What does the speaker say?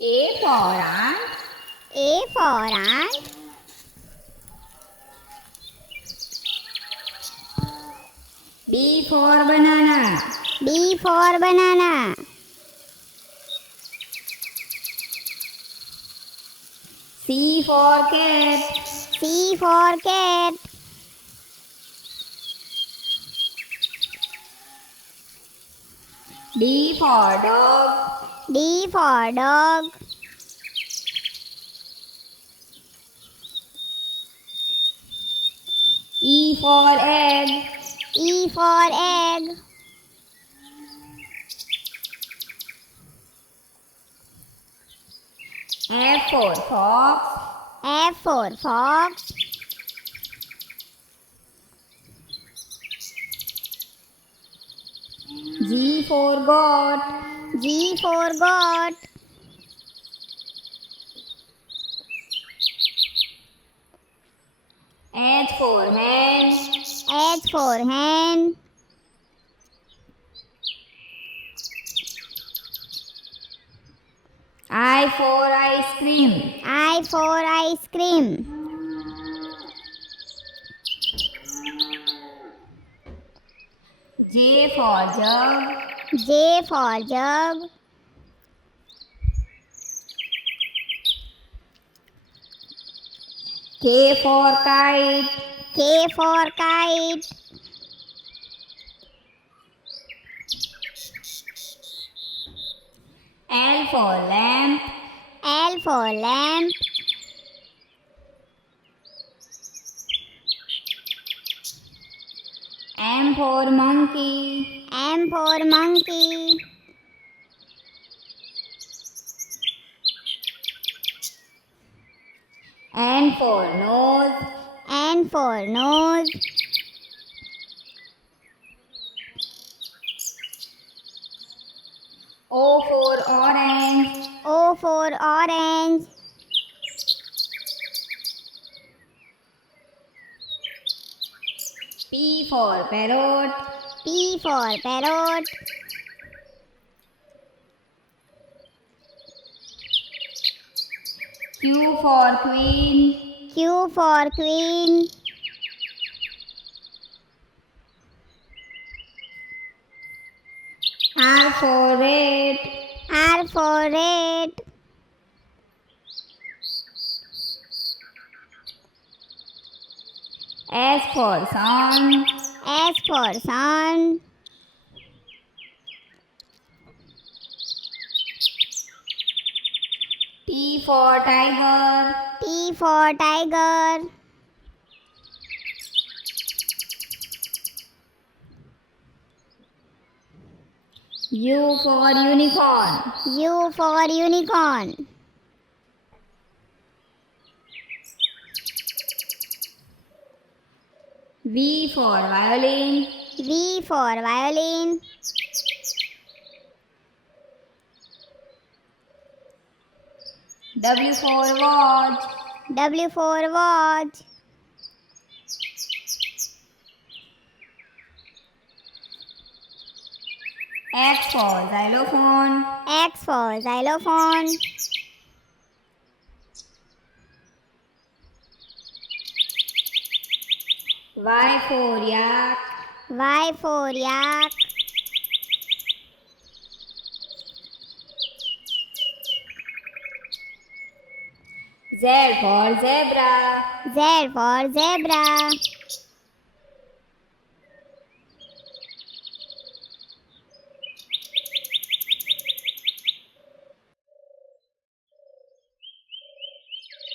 A for ant. A for ant. B for banana. B for banana. C for cat. C for cat. D for dog. D for dog. E for egg. E for egg. F for fox. F for fox. G for goat. G for goat. H for hen. H for hen. I for ice cream. I for ice cream. J for jug. J for jug. K for kite. K for kite. L for lamp. L for lamp. M for monkey. M for monkey. N for nose. N for nose. O for orange. O for orange. P for parrot. P for parrot. Q for queen. Q for queen. R for red. R for red. S for sun. S for sun. T for tiger. T for tiger. U for unicorn. U for unicorn. V for violin. V for violin. W for watch. W for watch. X for xylophone. X for xylophone. Y for yak. Y for yak. Z for zebra. Z for zebra.